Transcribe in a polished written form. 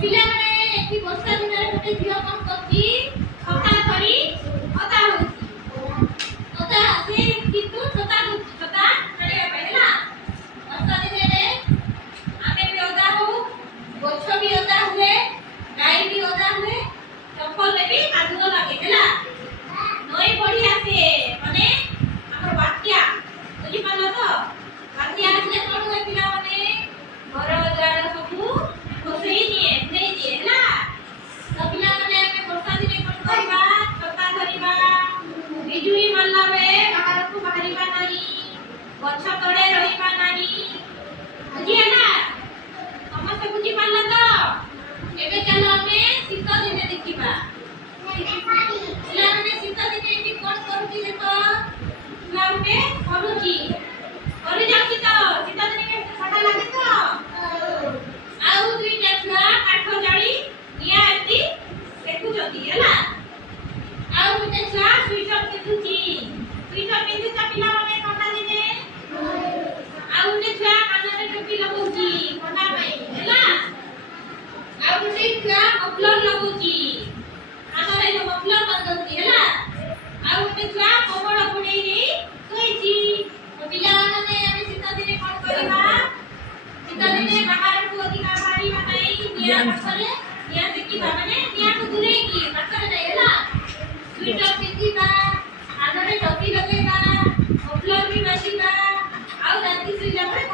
ପିଲାମାନେ ଏଠି ବର୍ଷା ଦିନରେ ଗୋଟେ ଝିଅ କଣ କରୁଛି ଛତା ଧରି ଓଦା ହଉଛି ଓଦା ସେ କିନ୍ତୁ ଛତା ଧରିବା ପାଇଁ ହେଲା ବର୍ଷା ଦିନରେ ଆମେ ବି ଓଦା ହଉ ଗଛ ବି ଓଦା ହୁଏ ଗାଈ ବି ଓଦା ହୁଏ ଚପଲରେ ବି କାଦୁଅ ଲାଗେ ହେଲା ନଈ ବଢି ଆସେ ମାନେ ଆମର ବାତ୍ୟା ବୁଝିପାରିଲ ତ ବାତ୍ୟା ଆସିଲେ କଣ ହୁଏ ପିଲାମାନେ ଘର ଦ୍ୱାର ସବୁ ଭସେଇ ଦିଏ ହେଲା ତ ପିଲାମାନେ ଆମେ ବର୍ଷା ଦିନେ କଣ କରିବା ଛତା ଧରିବା ବିଜୁଳି ମାରିଲା ବେଳେ ବାହାରକୁ ବାହାରିବା ନାହିଁ ଗଛ ତଳେ ରହିବା ନାହିଁ ବୁଝିହେଲା ସମସ୍ତେ ବୁଝିପାରିଲ ତ ଏବେ ଚାଲ ଆମେ ଶୀତ ଦିନେ ଦେଖିବା ପିଲାମାନେ ଶୀତ ଦିନେ ଏଠି କଣ କରୁଛି ଦେଖ ଛୁଆ ଗୋଟେ କରୁଛି କରି ଯାଉଛି ତ ଶୀତ ଦିନେ କେମିତି ଥଣ୍ଡା ଲାଗେ ତ ଆଉ ଦୁଇଟା ଛୁଆ କାଠ ଜାଳି ନିଆଁ ଏମିତି ସେକୁଛନ୍ତି ହେଲା ଆଉ ଗୋଟେ ଛୁଆ ସ୍ୱିଟର ପିନ୍ଧୁଛି ସ୍ୱିଟର ପିନ୍ଧୁଛ ପିଲାମାନେ ଥଣ୍ଡା ଦିନେ ଆଉ ଗୋଟେ ଛୁଆ କାନରେ ଟୋପି ଲଗାଉଛି ଥଣ୍ଡା ପାଇଁ ହେଲା ଆଉ ଗୋଟେ ଛୁଆ ମଫଲର ଲଗାଉଛି କାନରେ ମଫଲର ବାନ୍ଧୁଛି ହେଲା ଆଉ ଗୋଟେ ଛୁଆ କବଳ ଘୋଡେଇ ଶୋଇଛି ପିଲାମାନେ ଆମେ ଶୀତ ଦିନେ କଣ କରିବା ଶୀତ ଦିନେ ବାହାରକୁ ଅଧିକା ବାହାରିବା ନାହିଁ ନିଆଁ ପାଖରେ ନିଆଁ ଦେଖିବା ମାନେ ନିଆଁକୁ ଦୂରେଇକି ପାଖରେ ନାହିଁ ହେଲା ସ୍ୱିଟର ପିନ୍ଧିବା କାନରେ ଟୋପି ଲଗେଇବା ମଫଲର ବି ବାନ୍ଧିବା ଆଉ ରାତି ଶୋଇଲା ବେଳେ